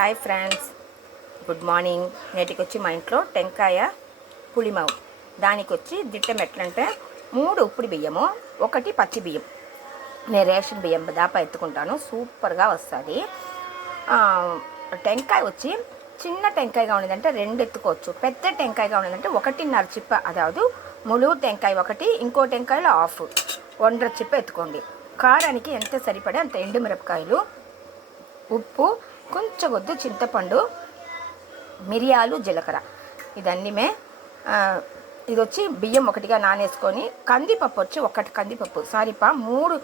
Hi friends, good morning. నేటికి వచ్చి మా ఇంట్లో టెంకాయ పులిమావు. దానికి వచ్చి దిట్టం ఎట్లంటే 3 ఉప్పుడు బియ్యము, 1 పచ్చి బియ్యం. నేను రేషన్ బియ్యం దాపా ఎత్తుకుంటాను, సూపర్గా వస్తుంది. టెంకాయ వచ్చి చిన్న టెంకాయగా ఉండేదంటే 2 ఎత్తుకోవచ్చు, పెద్ద టెంకాయగా ఉండేదంటే 1.5 చిప్ప, అதாவது ములుగు టెంకాయ 1, ఇంకో టెంకాయలో హాఫ్ 1.5 చిప్ప ఎత్తుకోండి. కారానికి ఎంత సరిపడే అంత ఎండుమిరపకాయలు, ఉప్పు, కొంచెం కొద్ది చింతపండు, మిరియాలు, జీలకర్ర. ఇదన్నీమే ఇది వచ్చి బియ్యం 1గా నానేసుకొని, కందిపప్పు వచ్చి 1 కందిపప్పు, 3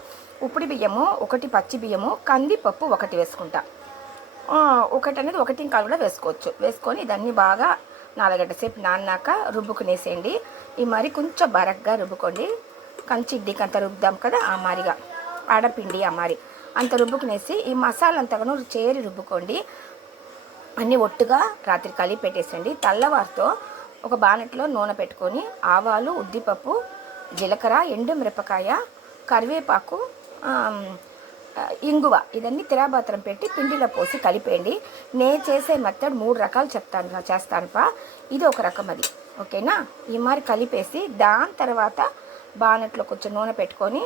ఉప్పుడు బియ్యము, 1 పచ్చి బియ్యము, కందిపప్పు 1 వేసుకుంటా. 1 అనేది 1 కూడా వేసుకోవచ్చు. వేసుకొని ఇదన్నీ బాగా 4 గంటల సేపు నాన్నాక రుబ్బుకునేసేయండి. ఈ మరి కొంచెం బరగ్గా రుబ్బుకోండి. కంచి ఇడ్లీకి అంత రుబ్బుదాం కదా, ఆ మారిగా ఆడపిండి ఆ మారి అంత రుబ్బుకునేసి ఈ మసాలా అంతగాను చేరి రుబ్బుకోండి. అన్నీ ఒట్టుగా రాత్రి కలిపి పెట్టేసండి. తెల్లవారితో ఒక బానెట్లో నూనె పెట్టుకొని ఆవాలు, ఉద్దిపప్పు, జీలకర్ర, ఎండుమిరపకాయ, కరివేపాకు, ఇంగువ ఇదన్నీ తిరాబాతరం పెట్టి పిండిలో పోసి కలిపేయండి. నేను చేసే మెథడ్ 3 రకాలు చేస్తానుపా. ఇది ఒక రకం, అది ఓకేనా. ఈ మరి కలిపేసి దాని తర్వాత బానెట్లో కొంచెం నూనె పెట్టుకొని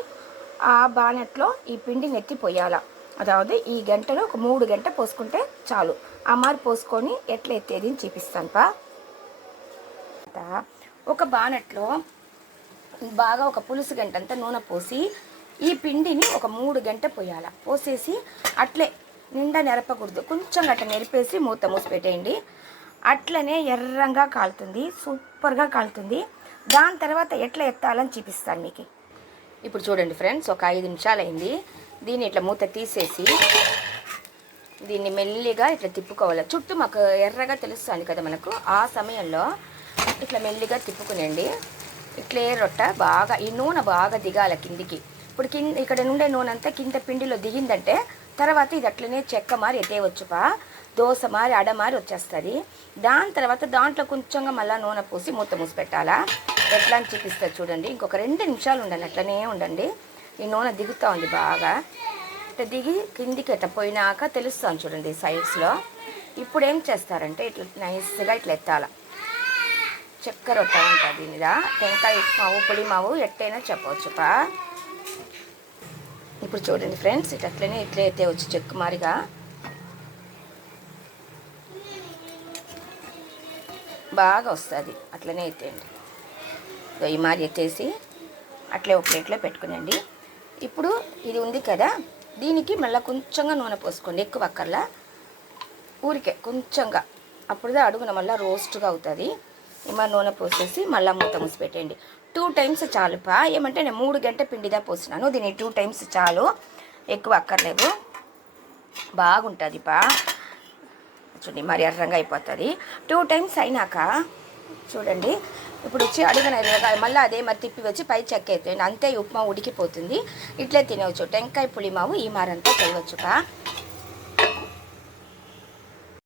ఆ బానెట్లో ఈ పిండిని ఎత్తిపోయాల. అதாவது ఈ గంటలో ఒక 3 గంట పోసుకుంటే చాలు. ఆ మారి పోసుకొని ఎట్లా ఎత్తేది అని చూపిస్తానుపా. ఒక బానెట్లో బాగా ఒక పులుసు గంట అంతా నూనె పోసి ఈ పిండిని ఒక 3 గంట పోయాల. పోసేసి అట్లే నిండా నెరపకూడదు, కొంచెం అట్లా నెరిపేసి మూత మూసి పెట్టేయండి. అట్లనే ఎర్రంగా కాలుతుంది, సూపర్గా కాలుతుంది. దాని తర్వాత ఎట్లా ఎత్తాలని చూపిస్తాను మీకు. ఇప్పుడు చూడండి ఫ్రెండ్స్, ఒక 5 నిమిషాలు అయింది. దీన్ని ఇట్లా మూత తీసేసి దీన్ని మెల్లిగా ఇట్లా తిప్పుకోవాలి. చుట్టూ మాకు ఎర్రగా తెలుస్తుంది కదా మనకు, ఆ సమయంలో ఇట్లా మెల్లిగా తిప్పుకునేయండి. ఇట్లే రొట్ట బాగా ఈ నూనె బాగా దిగాల కిందికి. ఇప్పుడు ఇక్కడ నుండే నూనె అంతా కింద పిండిలో దిగిందంటే తర్వాత ఇది అట్లనే చెక్క మారి ఎత్తేయవచ్చుపా, దోశ మారి అడ మారి వచ్చేస్తుంది. దాని తర్వాత దాంట్లో కొంచెంగా మళ్ళీ నూనె పోసి మూత మూసి పెట్టాలా. ఎట్లా అని చూపిస్తుంది చూడండి. ఇంకొక 2 నిమిషాలు ఉండండి, అట్లనే ఉండండి. ఈ నూనె దిగుతూ ఉంది బాగా, ఇట్లా దిగి కిందికి ఎట్లా పోయినాక తెలుస్తాను చూడండి సైడ్స్లో. ఇప్పుడు ఏం చేస్తారంటే ఇట్లా నైస్గా ఇట్లా ఎత్తాల. చక్కెర రొట్ట ఉంటుంది దీని మీద, టెంకాయ మావు, పులి మావు ఎట్టైనా చెప్పవచ్చుపా. ఇప్పుడు చూడండి ఫ్రెండ్స్, ఇట్లనే ఇట్లా ఎత్తేవచ్చు చెక్కు మారిగా. బాగా వస్తుంది, అట్లనే ఎత్తేయండి. ఈ మారి ఎత్తేసి అట్లే ఒక ప్లేట్లో పెట్టుకునండి. ఇప్పుడు ఇది ఉంది కదా, దీనికి మళ్ళీ కొంచెంగా నూనె పోసుకోండి, ఎక్కువ అక్కర్లా, ఊరికే కొంచెంగా. అప్పుడుదే అడుగున మళ్ళీ రోస్ట్గా అవుతుంది. మరి నూనె పోసేసి మళ్ళీ మూత మూసి పెట్టండి. 2 టైమ్స్ చాలుపా. ఏమంటే నేను 3 గంట పిండిదా పోసినాను, దీన్ని 2 టైమ్స్ చాలు, ఎక్కువ అక్కర్లేదు. బాగుంటుంది పా. చూడండి మరి ఎర్రంగా అయిపోతుంది. 2 టైమ్స్ అయినాక చూడండి, ఇప్పుడు వచ్చి అడుగున ఎర్రగా మళ్ళీ అదే మరి తిప్పి వచ్చి పై చెక్క ఎత్తండి. అంతే, ఉప్మా ఉడికిపోతుంది. ఇట్లే తినవచ్చు. టెంకాయ పులిమావు ఈ మారంతా చేయవచ్చుపా.